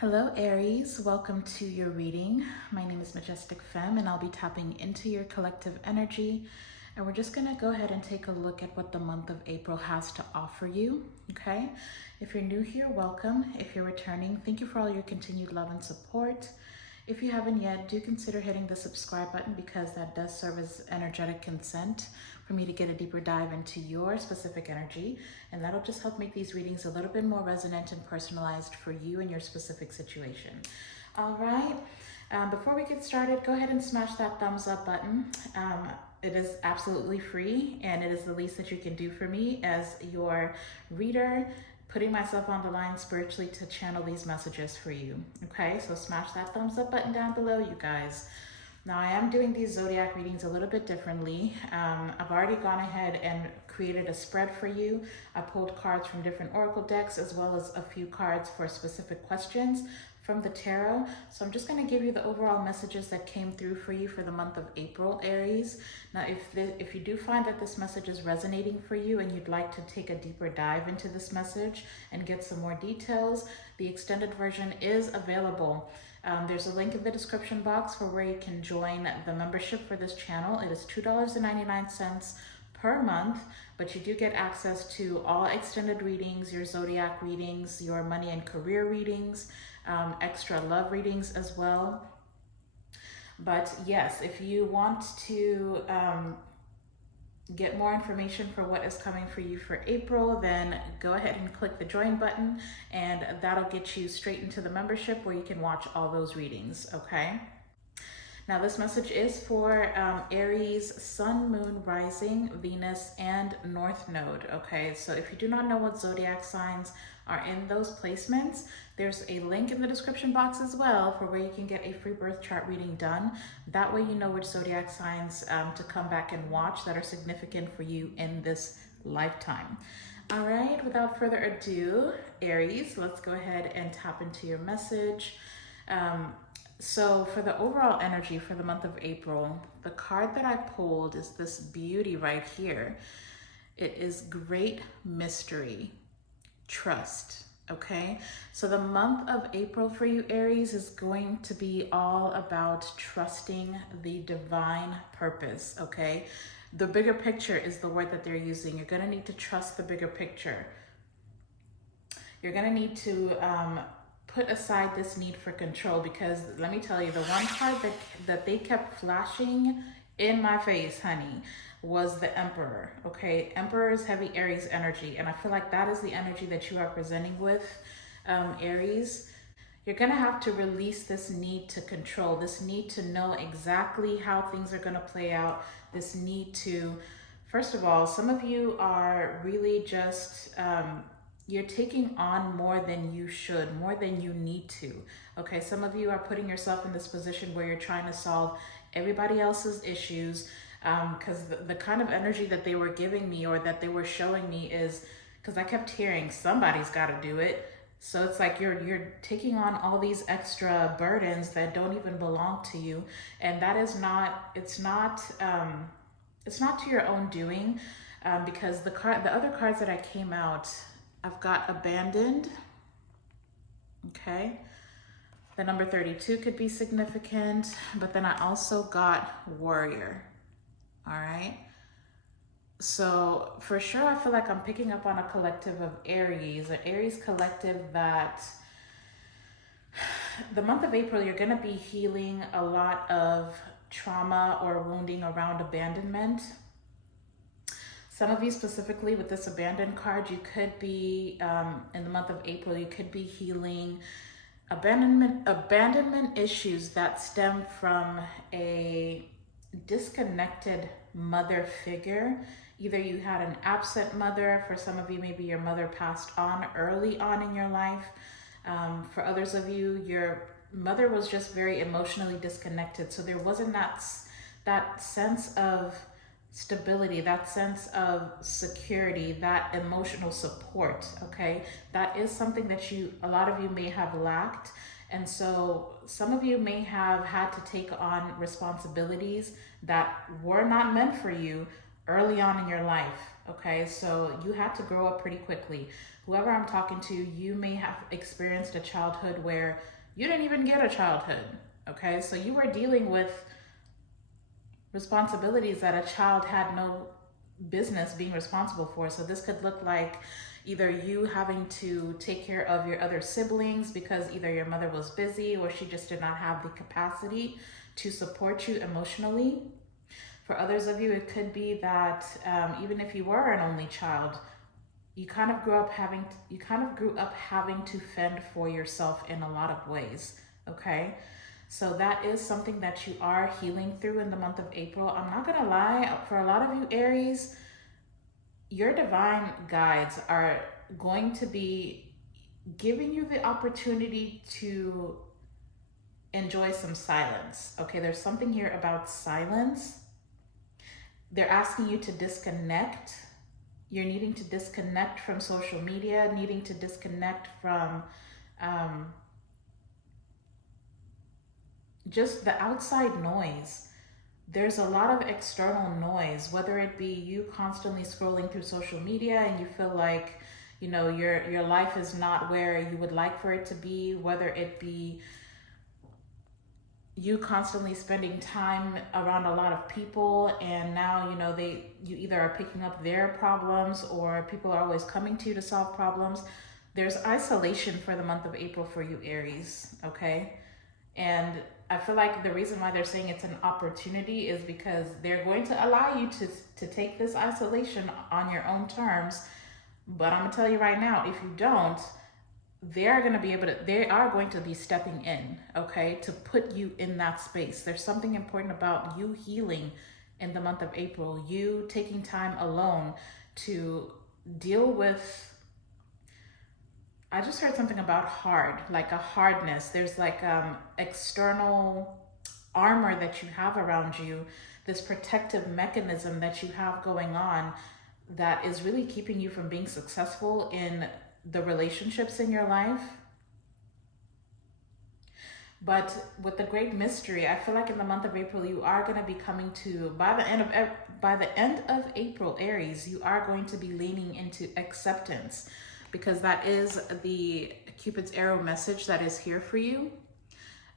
Hello Aries, welcome to your reading. My name is Majestic Femme and I'll be tapping into your collective energy, and we're just going to go ahead and take a look at what the month of April has to offer you, okay? If you're new here, welcome. If you're returning, thank you for all your continued love and support. If you haven't yet, do consider hitting the subscribe button because that does serve as energetic consent for me to get a deeper dive into your specific energy, and that'll just help make these readings a little bit more resonant and personalized for you and your specific situation. All right, before we get started, go ahead and smash that thumbs up button. It is absolutely free, and it is the least that you can do for me as your reader, putting myself on the line spiritually to channel these messages for you. Okay, so smash that thumbs up button down below, you guys. Now I am doing these zodiac readings a little bit differently. I've already gone ahead and created a spread for you. I pulled cards from different oracle decks as well as a few cards for specific questions from the tarot. So I'm just going to give you the overall messages that came through for you for the month of April, Aries. Now if you do find that this message is resonating for you and you'd like to take a deeper dive into this message and get some more details, the extended version is available. There's a link in the description box for where you can join the membership for this channel. It is $2.99 per month, but you do get access to all extended readings, your zodiac readings, your money and career readings, extra love readings as well. But yes, if you want to get more information for what is coming for you for April, then go ahead and click the join button, and that'll get you straight into the membership where you can watch all those readings, okay? Now this message is for Aries, Sun, Moon, Rising, Venus, and North Node, okay? So if you do not know what zodiac signs are in those placements, there's a link in the description box as well for where you can get a free birth chart reading done. That way you know which zodiac signs to come back and watch that are significant for you in this lifetime. All right, without further ado, Aries, let's go ahead and tap into your message. So for the overall energy for the month of April, the card that I pulled is this beauty right here. It is Great Mystery, Trust. Okay, so the month of April for you, Aries, is going to be all about trusting the divine purpose, okay? The bigger picture is the word that they're using. You're going to need to trust the bigger picture. You're going to need to put aside this need for control, because let me tell you, the one card that they kept flashing in my face, honey, was the Emperor, okay? Emperor is heavy Aries energy, and I feel like that is the energy that you are presenting with, Aries. You're gonna have to release this need to control, this need to know exactly how things are gonna play out, this need to, first of all, some of you are really just, you're taking on more than you should, more than you need to, okay? Some of you are putting yourself in this position where you're trying to solve everybody else's issues, because the kind of energy that they were giving me or that they were showing me is, because I kept hearing somebody's got to do it. So it's like you're taking on all these extra burdens that don't even belong to you, and that is not, it's not to your own doing, because the other cards that I came out, I've got Abandoned, okay? The number 32 could be significant, but then I also got Warrior. All right. So for sure, I feel like I'm picking up on a collective of Aries, an Aries collective that the month of April, you're going to be healing a lot of trauma or wounding around abandonment. Some of you specifically with this Abandoned card, you could be, in the month of April, you could be healing abandonment issues that stem from a disconnected mother figure. Either you had an absent mother, for some of you maybe your mother passed on early on in your life. For others of you, your mother was just very emotionally disconnected, so there wasn't that sense of stability, that sense of security, that emotional support, okay? That is something that a lot of you may have lacked. And so some of you may have had to take on responsibilities that were not meant for you, early on in your life, okay? So you had to grow up pretty quickly. Whoever I'm talking to, you may have experienced a childhood where you didn't even get a childhood, okay? So you were dealing with responsibilities that a child had no business being responsible for. So this could look like either you having to take care of your other siblings because either your mother was busy or she just did not have the capacity to support you emotionally. For others of you, it could be that even if you were an only child, you kind of grew up having to fend for yourself in a lot of ways. Okay, so that is something that you are healing through in the month of April. I'm not gonna lie, for a lot of you Aries, your divine guides are going to be giving you the opportunity to enjoy some silence. Okay, there's something here about silence. They're asking you to disconnect. You're needing to disconnect from social media, needing to disconnect from just the outside noise. There's a lot of external noise, whether it be you constantly scrolling through social media and you feel like, you know, your life is not where you would like for it to be, whether it be you constantly spending time around a lot of people and now, you know, you either are picking up their problems or people are always coming to you to solve problems. There's isolation for the month of April for you Aries, okay? And I feel like the reason why they're saying it's an opportunity is because they're going to allow you to take this isolation on your own terms. But I'm gonna tell you right now, if you don't, they are going to be stepping in, okay, to put you in that space. There's something important about you healing in the month of April, you taking time alone to deal with, I just heard something about hard, like a hardness. There's like external armor that you have around you, this protective mechanism that you have going on that is really keeping you from being successful in the relationships in your life. But with the great mystery, I feel like in the month of April, you are going to be coming to, by the end of April, Aries, you are going to be leaning into acceptance, because that is the Cupid's arrow message that is here for you.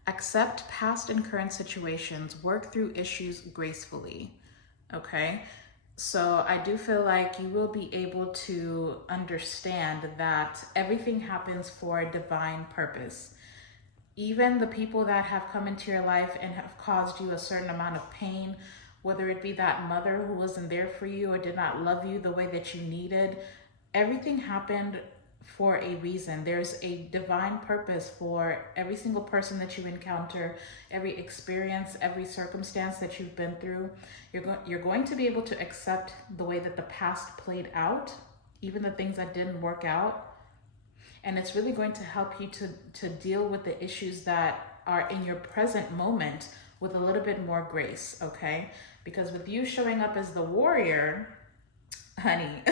Accept past and current situations, work through issues gracefully, okay? So I do feel like you will be able to understand that everything happens for a divine purpose. Even the people that have come into your life and have caused you a certain amount of pain, whether it be that mother who wasn't there for you or did not love you the way that you needed, everything happened for a reason. There's a divine purpose for every single person that you encounter, every experience, every circumstance that you've been through. You're going to be able to accept the way that the past played out, even the things that didn't work out. And it's really going to help you to deal with the issues that are in your present moment with a little bit more grace, okay? Because with you showing up as the warrior, honey,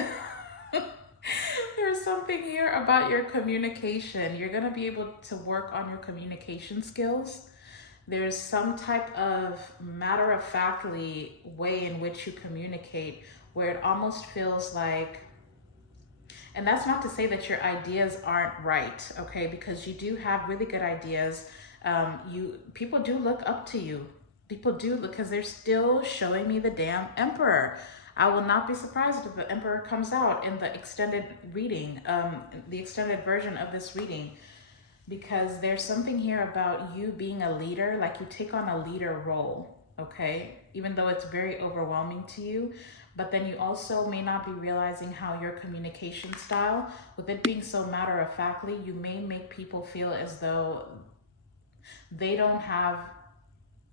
there's something here about your communication. You're going to be able to work on your communication skills. There's some type of matter-of-factly way in which you communicate where it almost feels like, and that's not to say that your ideas aren't right, okay? Because you do have really good ideas. People do look up to you. People do, because they're still showing me the damn Emperor. I will not be surprised if the Emperor comes out in the extended reading, the extended version of this reading, because there's something here about you being a leader, like you take on a leader role, okay? Even though it's very overwhelming to you, but then you also may not be realizing how your communication style, with it being so matter-of-factly, you may make people feel as though they don't have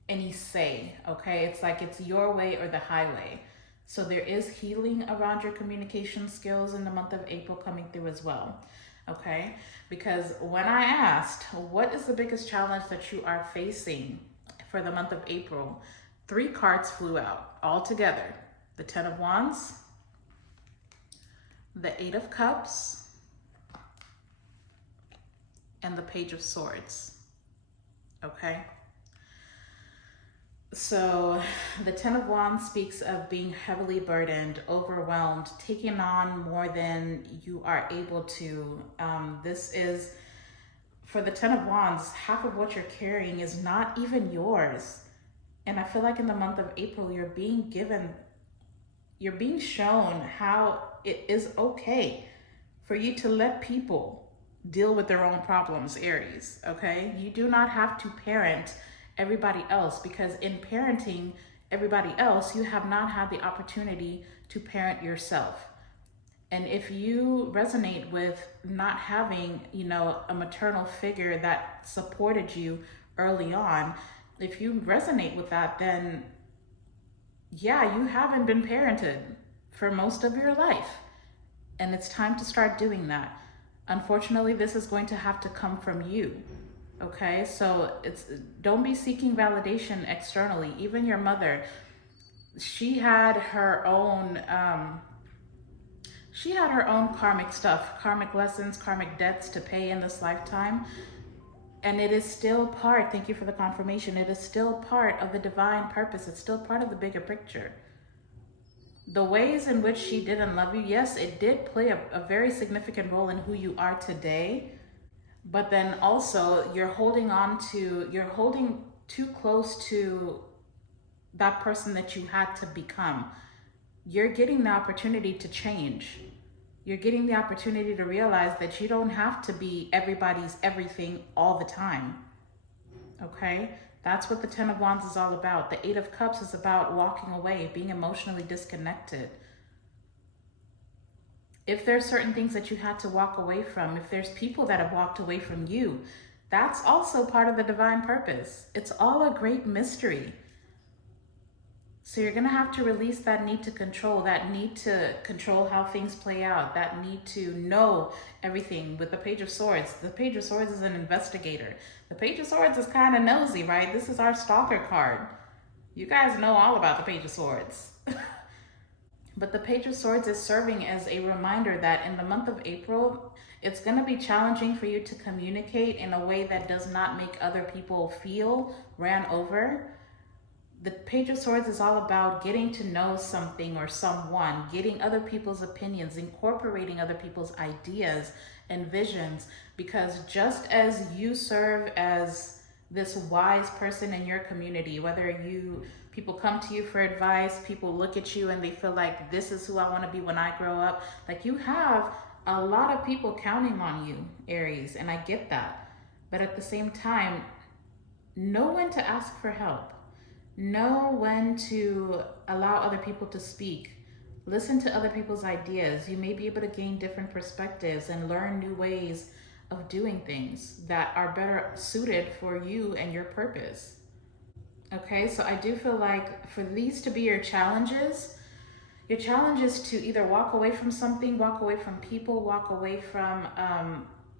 any say, okay? It's like it's your way or the highway. So there is healing around your communication skills in the month of April coming through as well, okay? Because when I asked, what is the biggest challenge that you are facing for the month of April, 3 cards flew out all together. The 10 of Wands, the 8 of Cups, and the Page of Swords, okay? So the Ten of Wands speaks of being heavily burdened, overwhelmed, taking on more than you are able to. This is, for the Ten of Wands, half of what you're carrying is not even yours. And I feel like in the month of April, you're being shown how it is okay for you to let people deal with their own problems, Aries, okay? You do not have to parent everybody else, because in parenting everybody else, you have not had the opportunity to parent yourself. And if you resonate with not having, a maternal figure that supported you early on, if you resonate with that, then yeah, you haven't been parented for most of your life. And it's time to start doing that. Unfortunately, this is going to have to come from you. Okay, so don't be seeking validation externally. Even your mother, she had her own karmic stuff, karmic lessons, karmic debts to pay in this lifetime. And it is still part, thank you for the confirmation, it is still part of the divine purpose. It's still part of the bigger picture. The ways in which she didn't love you, yes, it did play a very significant role in who you are today. But then also you're holding too close to that person that you had to become. You're getting the opportunity to change. You're getting the opportunity to realize that you don't have to be everybody's everything all the time. Okay? That's what the Ten of Wands is all about. The Eight of Cups is about walking away, being emotionally disconnected. If there's certain things that you had to walk away from, if there's people that have walked away from you, that's also part of the divine purpose. It's all a great mystery. So you're going to have to release that need to control how things play out, that need to know everything. With the Page of Swords, the Page of Swords is an investigator. The Page of Swords is kind of nosy, right? This is our stalker card. You guys know all about the Page of Swords. But the Page of Swords is serving as a reminder that in the month of April, it's going to be challenging for you to communicate in a way that does not make other people feel ran over. The Page of Swords is all about getting to know something or someone, getting other people's opinions, incorporating other people's ideas and visions, because just as you serve as this wise person in your community, whether people come to you for advice, people look at you and they feel like this is who I want to be when I grow up. Like, you have a lot of people counting on you, Aries, and I get that. But at the same time, know when to ask for help. Know when to allow other people to speak. Listen to other people's ideas. You may be able to gain different perspectives and learn new ways of doing things that are better suited for you and your purpose. Okay, so I do feel like for these to be your challenges to either walk away from something, walk away from people, walk away from,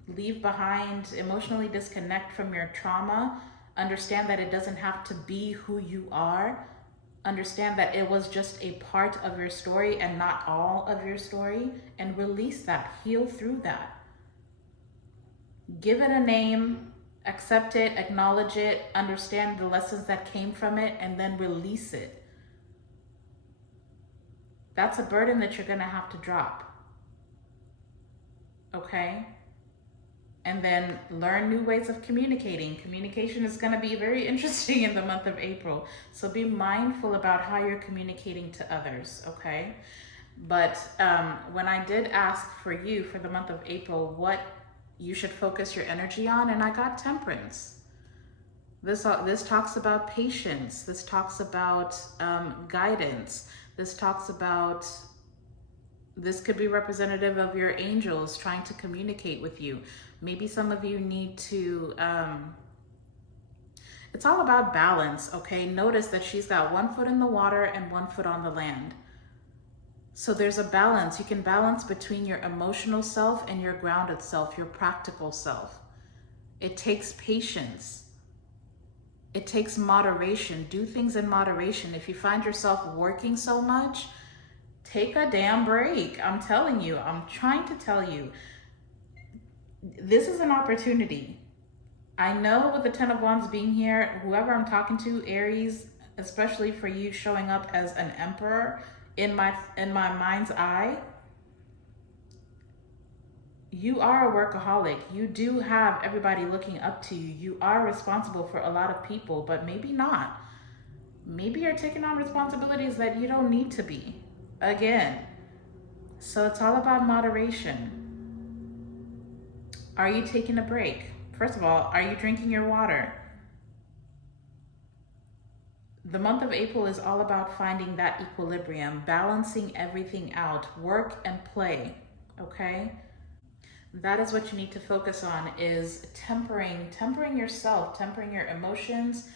leave behind, emotionally disconnect from your trauma. Understand that it doesn't have to be who you are. Understand that it was just a part of your story and not all of your story, and release that, heal through that. Give it a name, accept it, acknowledge it, understand the lessons that came from it, and then release it. That's a burden that you're going to have to drop. Okay? And then learn new ways of communicating. Communication is going to be very interesting in the month of April. So be mindful about how you're communicating to others, okay? But when I did ask for you for the month of April, what you should focus your energy on, and I got Temperance. This talks about patience. This talks about guidance. This could be representative of your angels trying to communicate with you. Maybe some of you need to, it's all about balance, okay? Notice that she's got 1 foot in the water and 1 foot on the land. So there's a balance. You can balance between your emotional self and your grounded self, your practical self. It takes patience. It takes moderation. Do things in moderation. If you find yourself working so much, take a damn break. I'm telling you, I'm trying to tell you, this is an opportunity. I know with the Ten of Wands being here, whoever I'm talking to, Aries, especially for you showing up as an emperor in my mind's eye. You are a workaholic. You do have everybody looking up to you. You are responsible for a lot of people, but maybe not. Maybe you're taking on responsibilities that you don't need to be. Again, so it's all about moderation. Are you taking a break? First of all, are you drinking your water? The month of April is all about finding that equilibrium, balancing everything out, work and play, okay? That is what you need to focus on, is tempering yourself, tempering your emotions,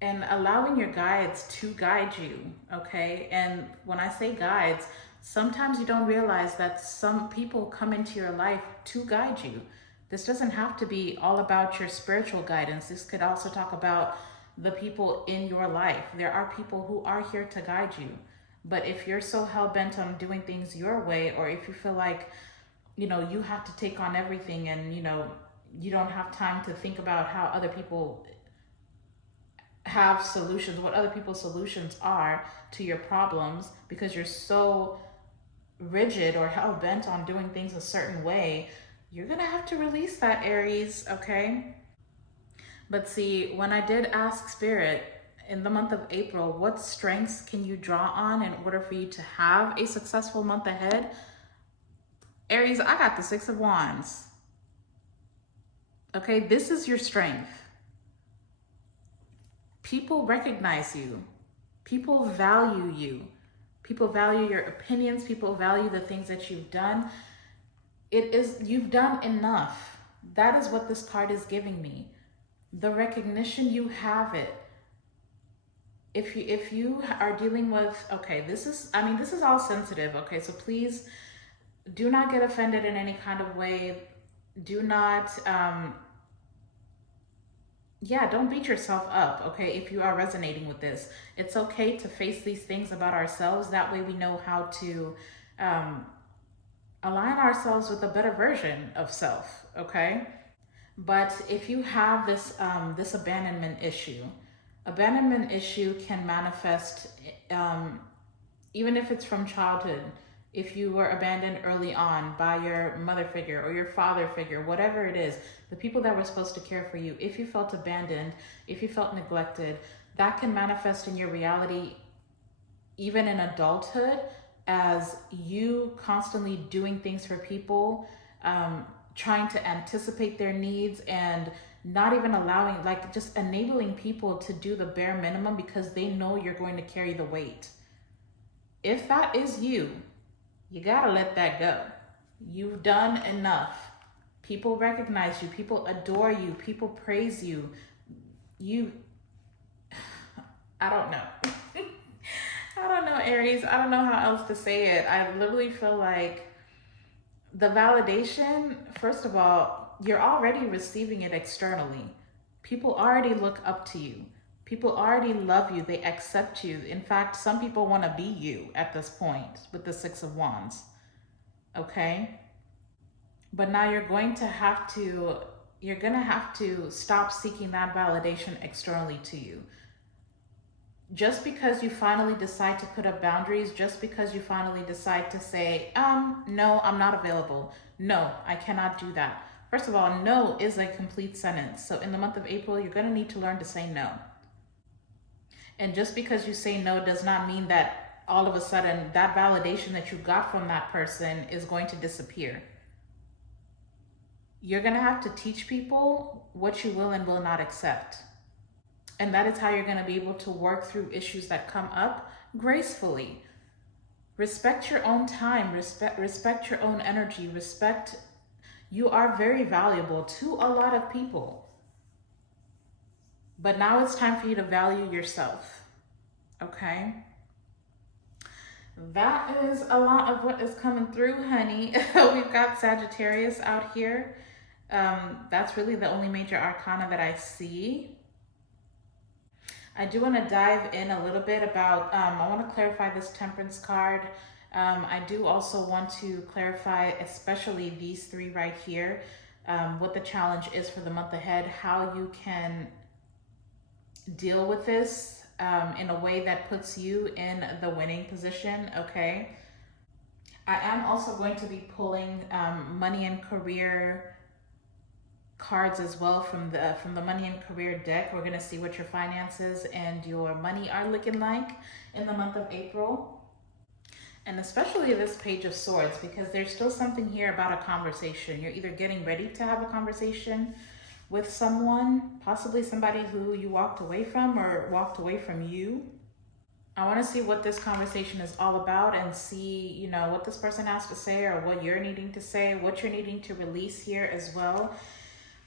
and allowing your guides to guide you, okay? And when I say guides, sometimes you don't realize that some people come into your life to guide you. This doesn't have to be all about your spiritual guidance. This could also talk about the people in your life. There are people who are here to guide you. But if you're so hell-bent on doing things your way, or if you feel like, you know, you have to take on everything and, you know, you don't have time to think about how other people have solutions, what other people's solutions are to your problems, because you're so rigid or hell-bent on doing things a certain way, you're gonna have to release that, Aries, okay? But see, when I did ask Spirit in the month of April, what strengths can you draw on in order for you to have a successful month ahead? Aries, I got the Six of Wands. Okay, this is your strength. People recognize you. People value you. People value your opinions. People value the things that you've done. You've done enough. That is what this card is giving me. The recognition, you have it. If you are dealing with, okay, this is all sensitive, okay? So please do not get offended in any kind of way. Do not, don't beat yourself up, okay? If you are resonating with this, it's okay to face these things about ourselves. That way we know how to align ourselves with a better version of self, okay? But if you have this this abandonment issue can manifest even if it's from childhood. If you were abandoned early on by your mother figure or your father figure, whatever it is, the people that were supposed to care for you, if you felt abandoned, if you felt neglected, that can manifest in your reality even in adulthood as you constantly doing things for people, trying to anticipate their needs and not even allowing, like just enabling people to do the bare minimum because they know you're going to carry the weight. If that is you, you gotta let that go. You've done enough. People recognize you. People adore you. People praise you. I don't know. I don't know, Aries. I don't know how else to say it. I literally feel like the validation, first of all, you're already receiving it externally. People already look up to you. People already love you. They accept you. In fact, some people want to be you at this point with the Six of Wands. Okay? But now you're going to have to stop seeking that validation externally to you. Just because you finally decide to put up boundaries, just because you finally decide to say, no, I'm not available. No, I cannot do that. First of all, no is a complete sentence. So in the month of April, you're going to need to learn to say no. And just because you say no does not mean that all of a sudden that validation that you got from that person is going to disappear. You're going to have to teach people what you will and will not accept. And that is how you're going to be able to work through issues that come up gracefully. Respect your own time, respect your own energy, you are very valuable to a lot of people. But now it's time for you to value yourself, okay? That is a lot of what is coming through, honey. We've got Sagittarius out here. That's really the only major arcana that I see. I do want to dive in a little bit about, I want to clarify this Temperance card. I do also want to clarify, especially these three right here, what the challenge is for the month ahead, how you can deal with this in a way that puts you in the winning position, okay? I am also going to be pulling money and career cards as well from the money and career deck. We're going to see what your finances and your money are looking like in the month of April. And especially this Page of Swords, because there's still something here about a conversation. You're either getting ready to have a conversation with someone, possibly somebody who you walked away from or walked away from you. I want to see what this conversation is all about and see, you know, what this person has to say or what you're needing to say, what you're needing to release here as well.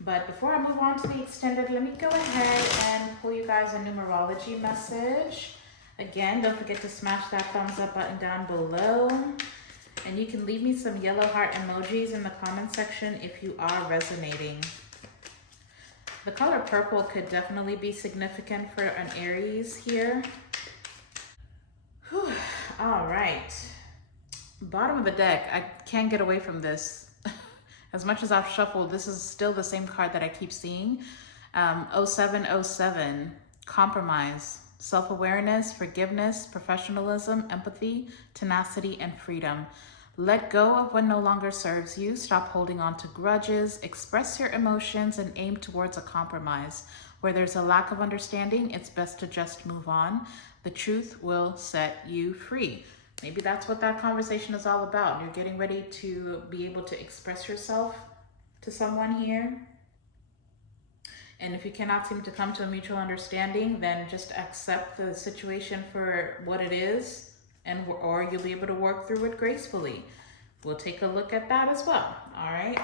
But before I move on to the extended, let me go ahead and pull you guys a numerology message. Again, don't forget to smash that thumbs up button down below. And you can leave me some yellow heart emojis in the comment section if you are resonating. The color purple could definitely be significant for an Aries here. Whew. All right. Bottom of the deck, I can't get away from this. As much as I've shuffled, this is still the same card that I keep seeing. 0707, compromise, self-awareness, forgiveness, professionalism, empathy, tenacity, and freedom. Let go of what no longer serves you. Stop holding on to grudges. Express your emotions and aim towards a compromise. Where there's a lack of understanding, it's best to just move on. The truth will set you free. Maybe that's what that conversation is all about. You're getting ready to be able to express yourself to someone here. And if you cannot seem to come to a mutual understanding, then just accept the situation for what it is, or you'll be able to work through it gracefully. We'll take a look at that as well, all right?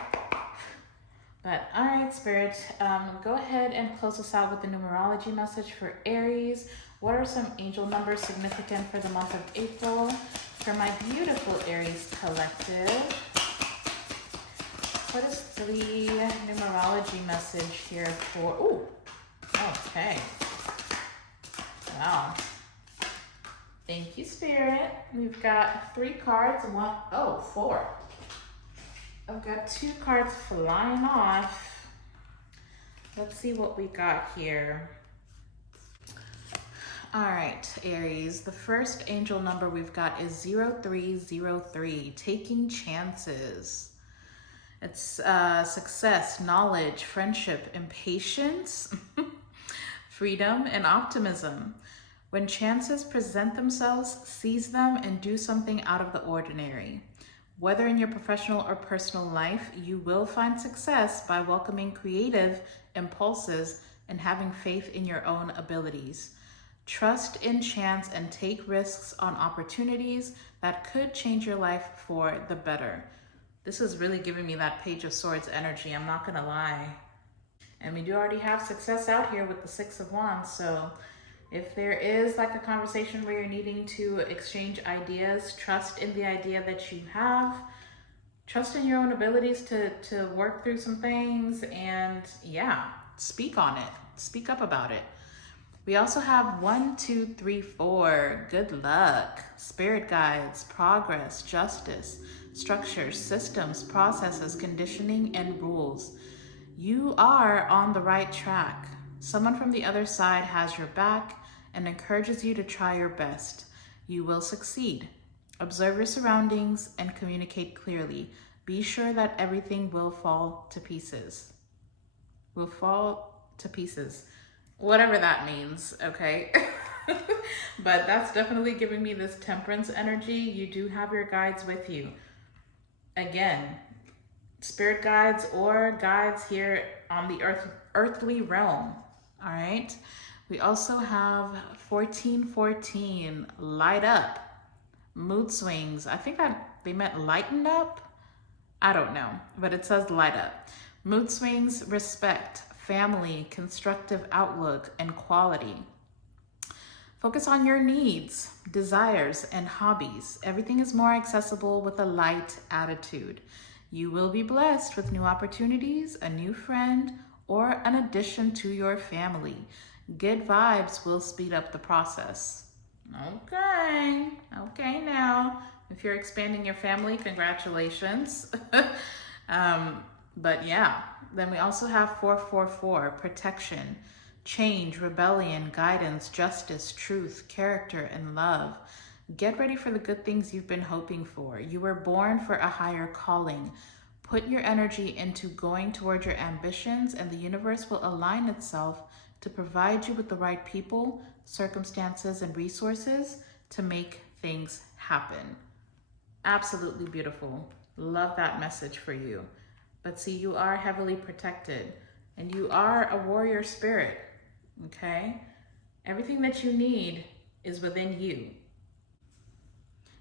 But all right, Spirit, go ahead and close us out with the numerology message for Aries. What are some angel numbers significant for the month of April for my beautiful Aries collective? What is the numerology message here for, ooh, okay. Wow. Thank you, Spirit. We've got 3 cards, four. I've got 2 cards flying off. Let's see what we got here. All right, Aries, the first angel number we've got is 0303, taking chances. It's success, knowledge, friendship, impatience, freedom, and optimism. When chances present themselves, seize them and do something out of the ordinary. Whether in your professional or personal life, you will find success by welcoming creative impulses and having faith in your own abilities. Trust in chance and take risks on opportunities that could change your life for the better. This is really giving me that Page of Swords energy, I'm not gonna lie. And we do already have success out here with the 6 of Wands, so if there is like a conversation where you're needing to exchange ideas, trust in the idea that you have, trust in your own abilities to work through some things, and yeah, speak on it, speak up about it. We also have 1, 2, 3, 4, good luck, spirit guides, progress, justice, structures, systems, processes, conditioning, and rules. You are on the right track. Someone from the other side has your back and encourages you to try your best. You will succeed. Observe your surroundings and communicate clearly. Be sure that everything will fall to pieces. Will fall to pieces. Whatever that means, okay? But that's definitely giving me this temperance energy. You do have your guides with you. Again, spirit guides or guides here on the earthly realm, all right? We also have 1414, light up, mood swings. I think that they meant lighten up. I don't know, but it says light up. Mood swings, respect, family, constructive outlook, and quality. Focus on your needs, desires, and hobbies. Everything is more accessible with a light attitude. You will be blessed with new opportunities, a new friend, or an addition to your family. Good vibes will speed up the process. Okay now. If you're expanding your family, congratulations. But yeah, then we also have 444, protection, change, rebellion, guidance, justice, truth, character, and love. Get ready for the good things you've been hoping for. You were born for a higher calling. Put your energy into going toward your ambitions, and the universe will align itself to provide you with the right people, circumstances, and resources to make things happen. Absolutely beautiful. Love that message for you. But see, you are heavily protected, and you are a warrior spirit, okay? Everything that you need is within you.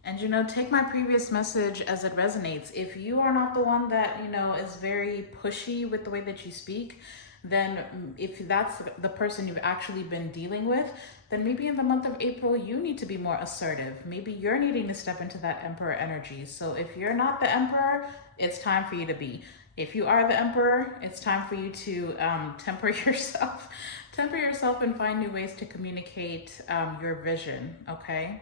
And take my previous message as it resonates. If you are not the one that, is very pushy with the way that you speak, then if that's the person you've actually been dealing with, then maybe in the month of April, you need to be more assertive. Maybe you're needing to step into that Emperor energy. So if you're not the Emperor, it's time for you to be. If you are the Emperor, it's time for you to temper yourself. Temper yourself and find new ways to communicate your vision, okay?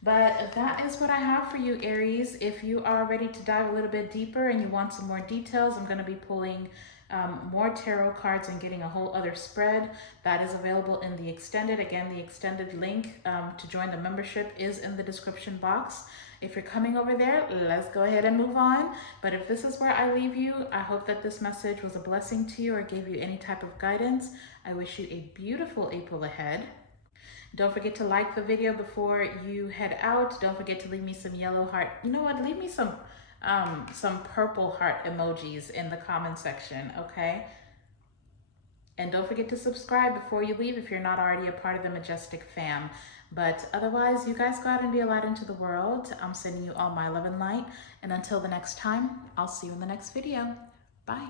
But that is what I have for you, Aries. If you are ready to dive a little bit deeper and you want some more details, I'm going to be pulling more tarot cards and getting a whole other spread that is available in the extended. Again, the extended link to join the membership is in the description box. If you're coming over there, let's go ahead and move on. But if this is where I leave you, I hope that this message was a blessing to you or gave you any type of guidance. I wish you a beautiful April ahead. Don't forget to like the video before you head out. Don't forget to leave me some yellow heart. You know what? Leave me some purple heart emojis in the comment section, okay? And don't forget to subscribe before you leave if you're not already a part of the Majestic fam. But otherwise, you guys go out and be a light into the world. I'm sending you all my love and light. And until the next time, I'll see you in the next video. Bye.